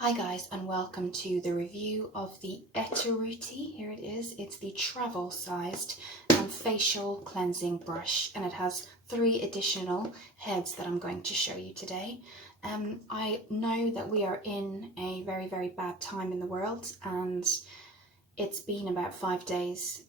Hi guys, and welcome to the review of the Etereauty. Here it is. It's the travel sized facial cleansing brush, and it has 3 additional heads that I'm going to show you today. I know that we are in a very, very bad time in the world, and it's been about 5 days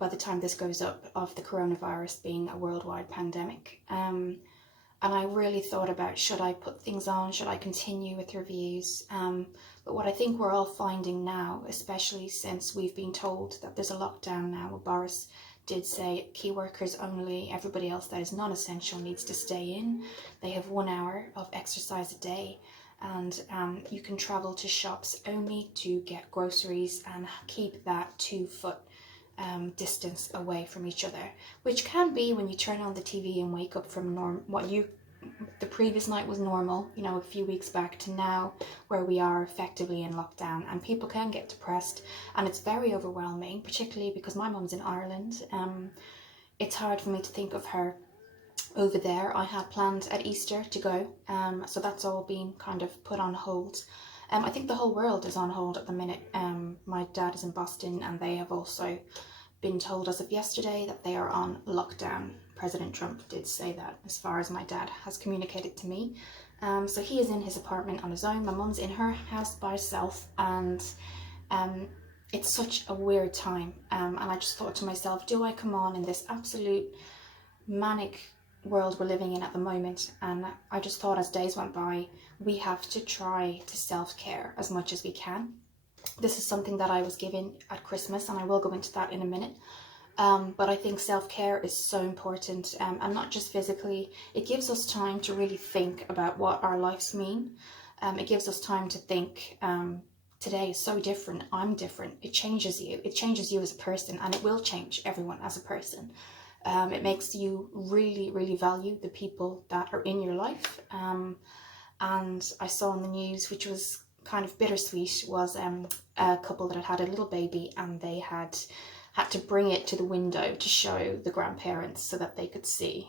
by the time this goes up of the coronavirus being a worldwide pandemic. And I really thought about, should I put things on? Should I continue with reviews? But what I think we're all finding now, especially since we've been told that there's a lockdown now, well, Boris did say key workers only, everybody else that is non-essential needs to stay in. They have 1 hour of exercise a day, and you can travel to shops only to get groceries and keep that 2-foot distance away from each other, which can be when you turn on the TV and wake up from the previous night was normal, you know, a few weeks back, to now where we are effectively in lockdown, and people can get depressed, and it's very overwhelming, particularly because my mum's in Ireland. It's hard for me to think of her over there. I had planned at Easter to go, so that's all been kind of put on hold. I think the whole world is on hold at the minute. My dad is in Boston, and they have also been told as of yesterday that they are on lockdown. President Trump did say that, as far as my dad has communicated to me. So he is in his apartment on his own. My mum's in her house by herself, and it's such a weird time. And I just thought to myself, do I come on in this absolute manic world we're living in at the moment? And I just thought, as days went by, we have to try to self-care as much as we can. This is something that I was given at Christmas, and I will go into that in a minute. But I think self-care is so important, and not just physically. It gives us time to really think about what our lives mean. It gives us time to think, today is so different, I'm different. It changes you as a person, and it will change everyone as a person. It makes you really, really value the people that are in your life. And I saw on the news, which was kind of bittersweet, was a couple that had a little baby, and they had to bring it to the window to show the grandparents so that they could see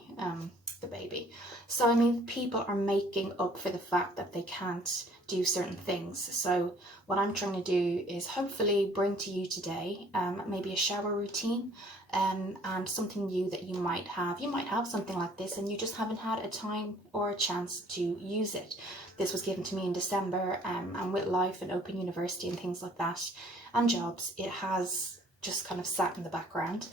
the baby. So I mean, people are making up for the fact that they can't do certain things. So what I'm trying to do is hopefully bring to you today maybe a shower routine, and something new that you might have. You might have something like this and you just haven't had a time or a chance to use it. This was given to me in December, and with life and Open University and things like that, and jobs, it has just kind of sat in the background.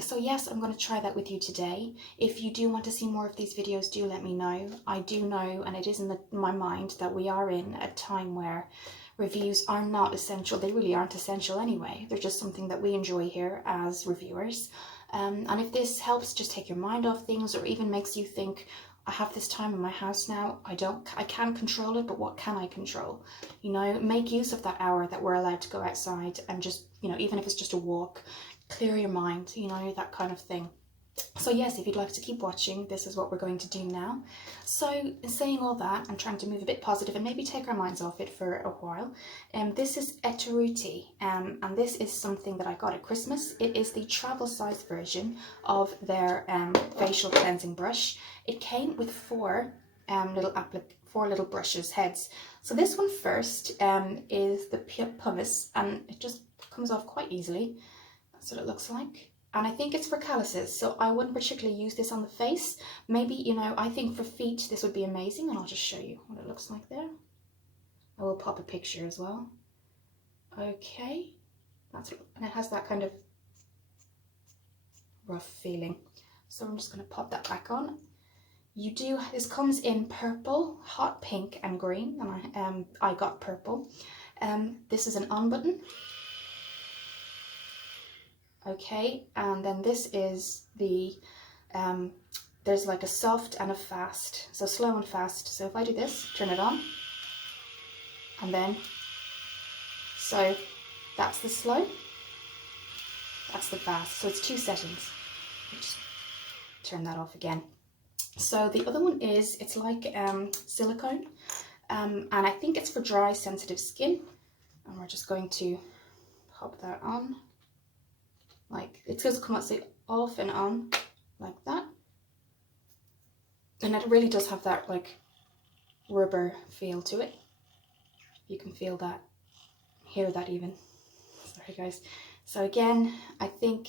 So yes, I'm going to try that with you today. If you do want to see more of these videos, do let me know. I do know, and it is in my mind, that we are in a time where reviews are not essential. They really aren't essential anyway. They're just something that we enjoy here as reviewers. And if this helps just take your mind off things, or even makes you think, I have this time in my house now, I can't control it, but what can I control? You know, make use of that hour that we're allowed to go outside and just, you know, even if it's just a walk, clear your mind, you know, that kind of thing. So yes, if you'd like to keep watching, this is what we're going to do now. So in saying all that, I'm trying to move a bit positive and maybe take our minds off it for a while. This is Etereauty, and this is something that I got at Christmas. It is the travel size version of their facial cleansing brush. It came with 4 little brushes heads. So this one first is the pumice, and it just comes off quite easily. That's what it looks like. And I think it's for calluses, so I wouldn't particularly use this on the face. Maybe, you know, I think for feet this would be amazing, and I'll just show you what it looks like there. I will pop a picture as well. Okay, and it has that kind of rough feeling. So I'm just going to pop that back on. This comes in purple, hot pink and green, and I got purple. This is an on button. Okay, and then this is the, there's like a soft and a fast, so slow and fast. So if I do this, turn it on, and then, so that's the slow, that's the fast, so it's 2 settings. Just turn that off again. So the other one is, it's like silicone, and I think it's for dry, sensitive skin, and we're just going to pop that on. Like, it's going to come out, say, off and on, like that. And it really does have that, like, rubber feel to it. you can feel that, hear that even. Sorry guys. So again, I think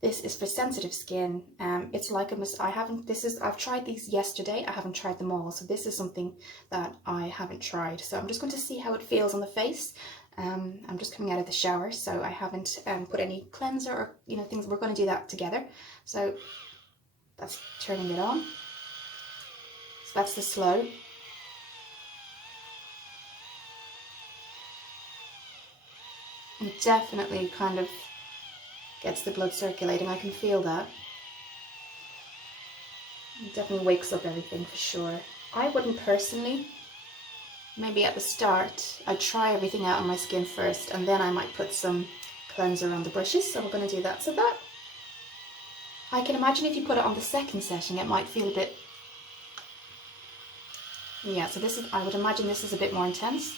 this is for sensitive skin. It's like I've tried these yesterday. I haven't tried them all. So this is something that I haven't tried. So I'm just going to see how it feels on the face. I'm just coming out of the shower, so I haven't put any cleanser or, you know, things. We're going to do that together. So that's turning it on. So that's the slow. It definitely kind of gets the blood circulating. I can feel that. It definitely wakes up everything for sure. I wouldn't personally, maybe at the start, I'd try everything out on my skin first and then I might put some cleanser on the brushes. So we're going to do that. So that, I can imagine if you put it on the second setting, it might feel a bit, yeah, so this is, I would imagine this is a bit more intense.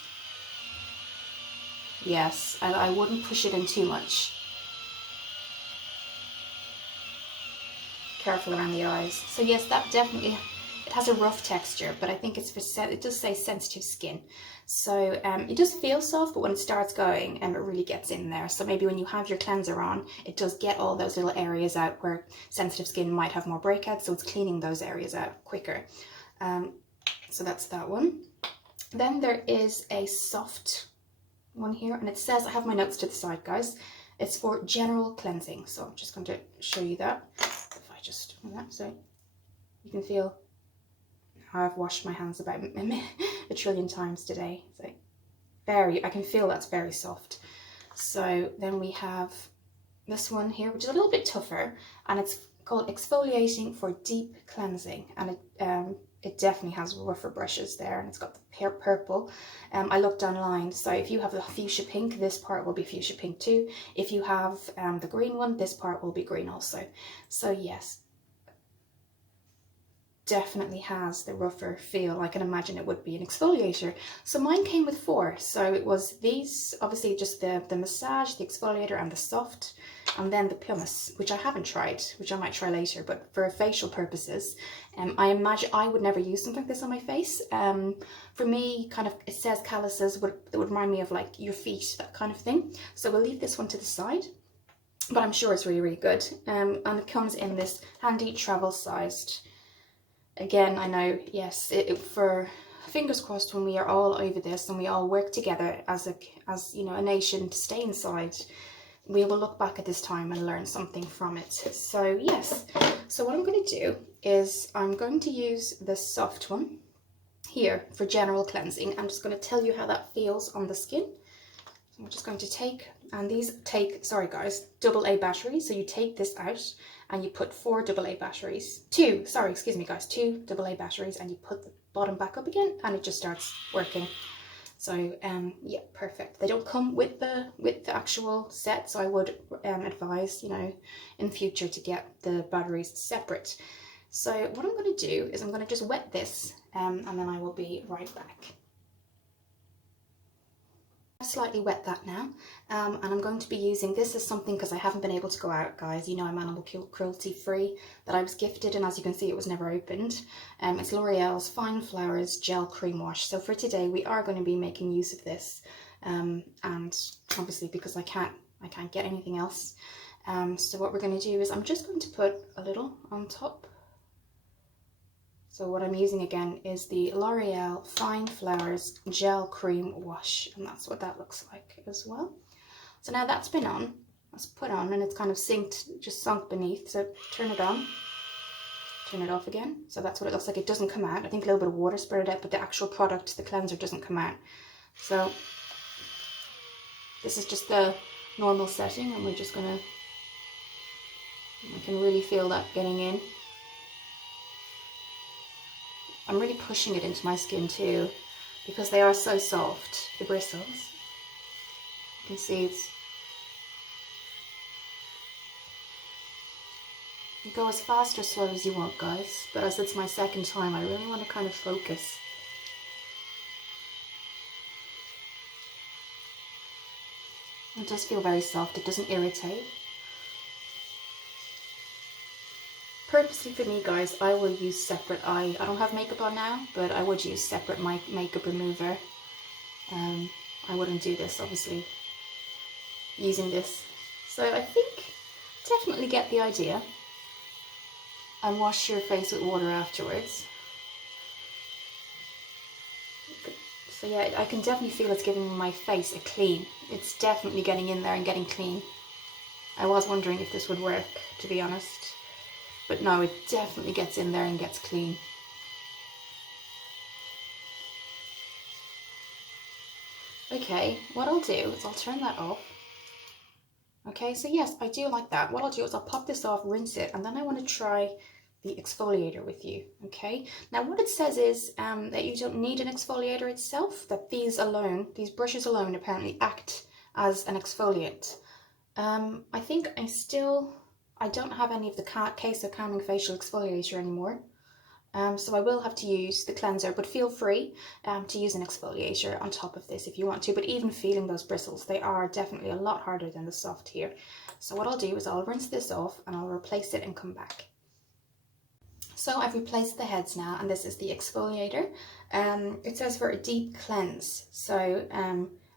Yes, I wouldn't push it in too much. Careful around the eyes. So yes, that definitely, it has a rough texture, but I think it's for, it does say sensitive skin. So it does feel soft, but when it starts going, it really gets in there. So maybe when you have your cleanser on, it does get all those little areas out where sensitive skin might have more breakouts, so it's cleaning those areas out quicker. So that's that one. Then there is a soft one here, and it says, I have my notes to the side, guys. It's for general cleansing. So I'm just going to show you that. If I just, so you can feel how I've washed my hands about a trillion times today. So I can feel that's very soft. So then we have this one here, which is a little bit tougher, and it's called Exfoliating for Deep Cleansing, and it definitely has rougher brushes there, and it's got the purple. I looked online, so if you have the fuchsia pink, this part will be fuchsia pink too. If you have the green one, this part will be green also. So yes, definitely has the rougher feel. I can imagine it would be an exfoliator. So mine came with 4. So it was these, obviously just the massage, the exfoliator, and the soft, and then the pumice, which I haven't tried, which I might try later, but for facial purposes, I imagine I would never use something like this on my face. For me, kind of, it says calluses, that would remind me of like your feet, that kind of thing. So we'll leave this one to the side, but I'm sure it's really, really good. And it comes in this handy travel sized. Again, I know, yes, for fingers crossed when we are all over this and we all work together as you know, a nation to stay inside, we will look back at this time and learn something from it. So yes, so what I'm going to do is I'm going to use the soft one here for general cleansing. I'm just going to tell you how that feels on the skin. So I'm just going to take, and these take, sorry guys, AA batteries. So you take this out and you put 4 AA batteries, 2 AA batteries, and you put the bottom back up again and it just starts working. So yeah, perfect. They don't come with the actual set, so I would advise, you know, in future to get the batteries separate. So what I'm going to do is I'm going to just wet this and then I will be right back. I've slightly wet that now, and I'm going to be using this as something, because I haven't been able to go out, guys. You know, I'm animal cruelty free, that I was gifted, and as you can see, it was never opened. It's L'Oreal's Fine Flowers Gel Cream Wash. So for today, we are going to be making use of this, and obviously because I can't get anything else. So what we're going to do is I'm just going to put a little on top. So what I'm using again is the L'Oreal Fine Flowers Gel Cream Wash, and that's what that looks like as well. So now that's been on, that's put on, and it's kind of just sunk beneath. So turn it on, turn it off again. So that's what it looks like. It doesn't come out. I think a little bit of water sprayed out, but the actual product, the cleanser, doesn't come out. So this is just the normal setting, and we're just gonna, I can really feel that getting in. I'm really pushing it into my skin too, because they are so soft, the bristles. You can see you go as fast or slow as you want, guys, but as it's my second time, I really want to kind of focus. It does feel very soft, it doesn't irritate. Purposely for me, guys, I will use separate. I don't have makeup on now, but I would use separate makeup remover. I wouldn't do this, obviously, using this. So I think definitely get the idea. And wash your face with water afterwards. So yeah, I can definitely feel it's giving my face a clean. It's definitely getting in there and getting clean. I was wondering if this would work, to be honest. But no, it definitely gets in there and gets clean. Okay, what I'll do is I'll turn that off. Okay, so yes, I do like that. What I'll do is I'll pop this off, rinse it, and then I want to try the exfoliator with you. Okay, now what it says is that you don't need an exfoliator itself, that these brushes alone apparently act as an exfoliant. I think I don't have any of the Queso Calming Facial Exfoliator anymore. So I will have to use the cleanser, but feel free to use an exfoliator on top of this if you want to. But even feeling those bristles, they are definitely a lot harder than the soft here. So what I'll do is I'll rinse this off and I'll replace it and come back. So I've replaced the heads now, and this is the exfoliator. It says for a deep cleanse. So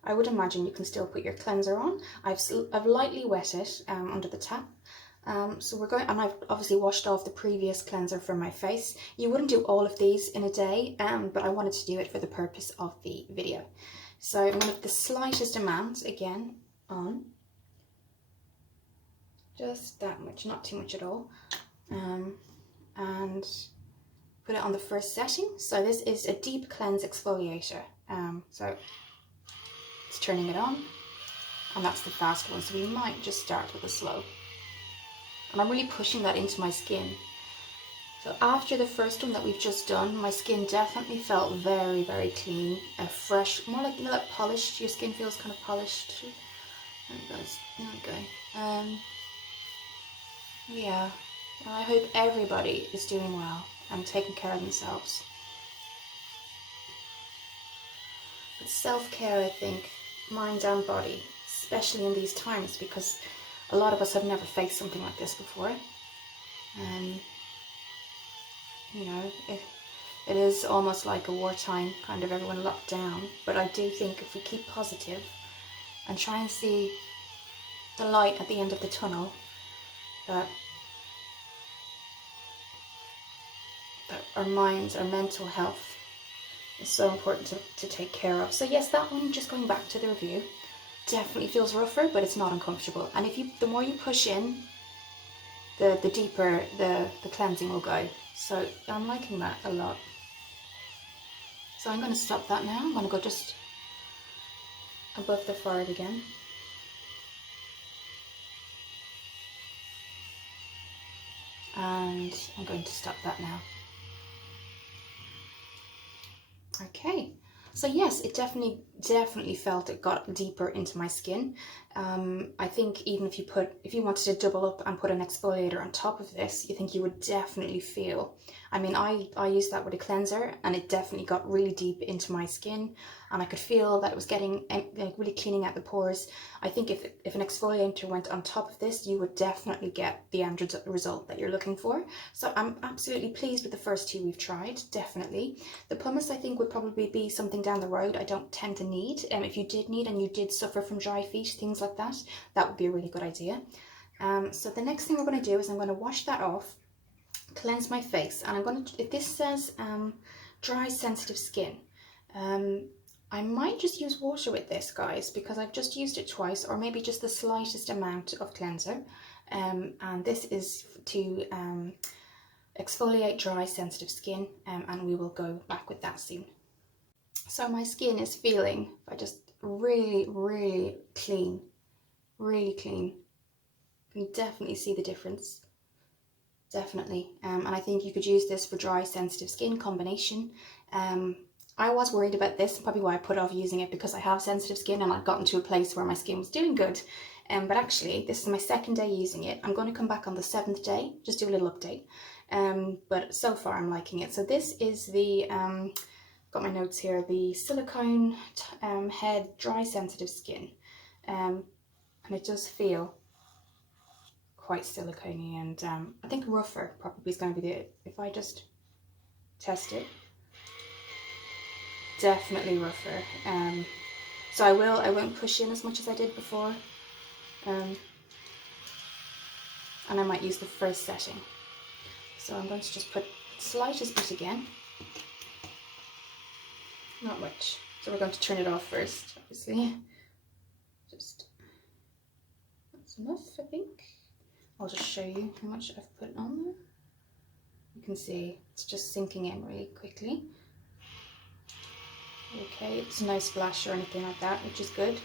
I would imagine you can still put your cleanser on. I've lightly wet it under the tap. So we're going, and I've obviously washed off the previous cleanser from my face. You wouldn't do all of these in a day, but I wanted to do it for the purpose of the video. So I'm going to put the slightest amount again on. Just that much, not too much at all. And put it on the first setting. So this is a deep cleanse exfoliator. So it's turning it on, and that's the fast one. So we might just start with a slow. And I'm really pushing that into my skin. So after the first one that we've just done, my skin definitely felt very, very clean, fresh, more like, you know, like polished. Your skin feels kind of polished. There it goes. There we go. Yeah. Well, I hope everybody is doing well and taking care of themselves. But self-care, I think, mind and body, especially in these times, because a lot of us have never faced something like this before. You know, it is almost like a wartime, kind of everyone locked down. But I do think if we keep positive and try and see the light at the end of the tunnel, that our minds, our mental health is so important to take care of. So yes, that one, just going back to the review, definitely feels rougher, but it's not uncomfortable. And the more you push in, the deeper the cleansing will go. So I'm liking that a lot. So I'm going to stop that now. I'm going to go just above the forehead again. And I'm going to stop that now. Okay. So yes, it definitely felt it got deeper into my skin. I think even if you wanted to double up and put an exfoliator on top of this, you think you would definitely feel. I mean, I used that with a cleanser, and it definitely got really deep into my skin, and I could feel that it was getting, like, really cleaning out the pores. I think if an exfoliator went on top of this, you would definitely get the end result that you're looking for. So I'm absolutely pleased with the first two we've tried, definitely. The pumice, I think, would probably be something down the road I don't tend to need. If you did need and you did suffer from dry feet, things like that, that would be a really good idea. So the next thing we're going to do is I'm going to wash that off, cleanse my face, and I'm going to, this says dry sensitive skin. I might just use water with this, guys, because I've just used it twice, or maybe just the slightest amount of cleanser. And this is to exfoliate dry sensitive skin, and we will go back with that soon. So my skin is feeling just really, really clean, really clean. You can definitely see the difference, definitely. And I think you could use this for dry sensitive skin combination. I was worried about this, probably why I put off using it, because I have sensitive skin and I'd gotten to a place where my skin was doing good. But actually, this is my second day using it. I'm going to come back on the 7th day, just do a little update. But so far I'm liking it. So this is the, got my notes here, the silicone head dry sensitive skin. And it does feel quite silicone-y, and I think rougher probably is going to be if I just test it. Definitely rougher. So I won't push in as much as I did before. And I might use the first setting. So I'm going to just put the slightest bit again. Not much. So we're going to turn it off first, obviously. Just, that's enough, I think. I'll just show you how much I've put on there. You can see it's just sinking in really quickly. Okay, it's no splash or anything like that, which is good.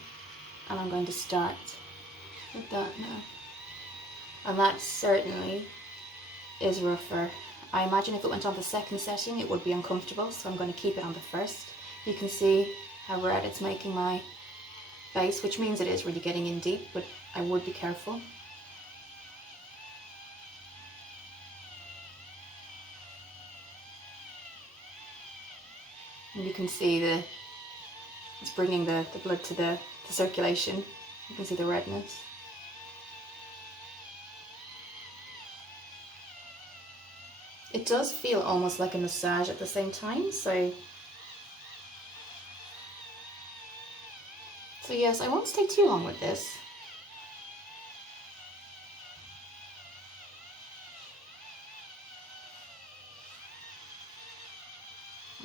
And I'm going to start with that now. And that certainly is rougher. I imagine if it went on the second setting, it would be uncomfortable, so I'm going to keep it on the first. You can see how red it's making my base, which means it is really getting in deep, but I would be careful. And you can see it's bringing the blood to the circulation. You can see the redness. It does feel almost like a massage at the same time, so yes, I won't stay too long with this.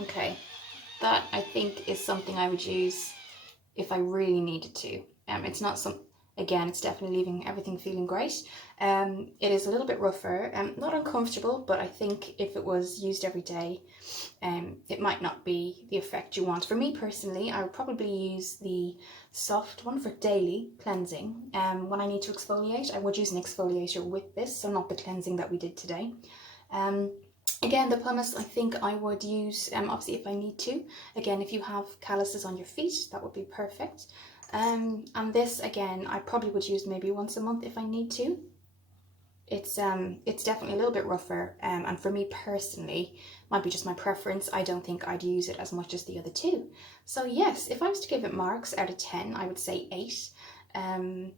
Okay, that I think is something I would use if I really needed to. It's not again, it's definitely leaving everything feeling great. It is a little bit rougher, not uncomfortable, but I think if it was used every day, it might not be the effect you want. For me personally, I would probably use the soft one for daily cleansing. When I need to exfoliate, I would use an exfoliator with this, so not the cleansing that we did today. Again, the pumice, I think I would use, obviously if I need to. Again, if you have calluses on your feet, that would be perfect. And this, again, I probably would use maybe once a month if I need to. It's definitely a little bit rougher, and for me personally, might be just my preference, I don't think I'd use it as much as the other two. So yes, if I was to give it marks out of 10, I would say 8.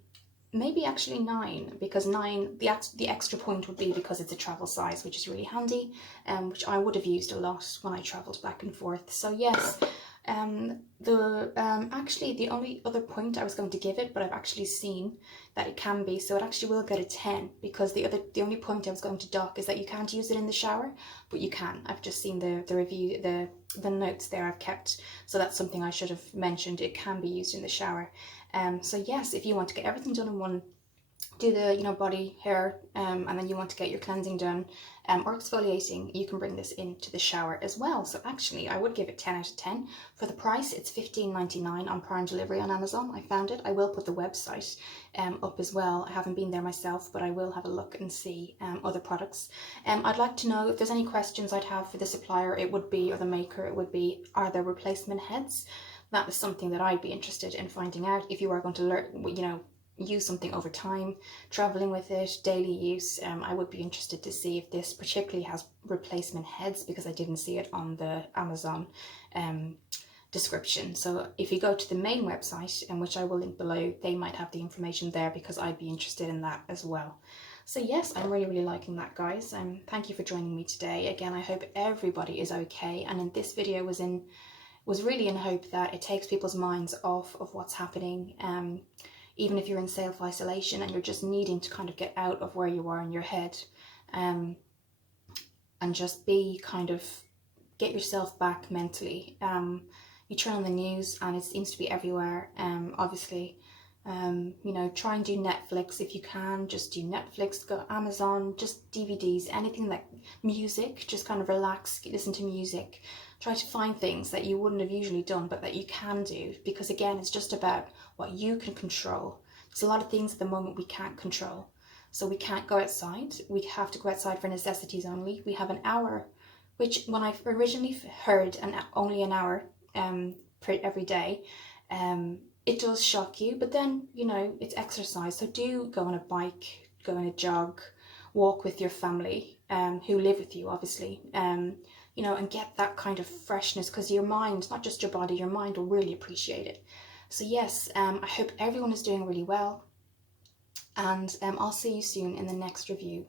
Maybe actually 9, because 9, the extra point would be because it's a travel size, which is really handy, which I would have used a lot when I travelled back and forth. So yes, actually the only other point I was going to give it, but I've actually seen that it can be, so it actually will get a 10, because the only point I was going to dock is that you can't use it in the shower, but you can. I've just seen the review, the notes there I've kept, so that's something I should have mentioned. It can be used in the shower. So yes, if you want to get everything done in one, do the body, hair, and then you want to get your cleansing done or exfoliating, you can bring this into the shower as well. So actually I would give it 10 out of 10. For the price, it's $15.99 on Prime delivery on Amazon. I found it. I will put the website up as well. I haven't been there myself, but I will have a look and see other products. I'd like to know if there's any questions I'd have for the supplier, it would be, or the maker, it would be, are there replacement heads? That is something that I'd be interested in finding out. If you are going to learn, use something over time, traveling with it, daily use, I would be interested to see if this particularly has replacement heads, because I didn't see it on the Amazon description. So if you go to the main website, which I will link below, they might have the information there, because I'd be interested in that as well. So yes, I'm really liking that, guys. Thank you for joining me today. Again, I hope everybody is okay, and in this video was really in hope that it takes people's minds off of what's happening, even if you're in self-isolation and you're just needing to kind of get out of where you are in your head, and just get yourself back mentally. You turn on the news and it seems to be everywhere. Obviously, try and do Netflix if you can. Just do Netflix, go Amazon, just DVDs, anything, like music, just kind of relax, listen to music. Try to find things that you wouldn't have usually done, but that you can do, because again, it's just about what you can control. There's a lot of things at the moment we can't control. So we can't go outside. We have to go outside for necessities only. We have an hour, which when I originally heard only an hour every day, it does shock you, but then, it's exercise. So do go on a bike, go on a jog, walk with your family, who live with you, obviously, and get that kind of freshness, because your mind, not just your body, your mind will really appreciate it. So yes, I hope everyone is doing really well, and I'll see you soon in the next review.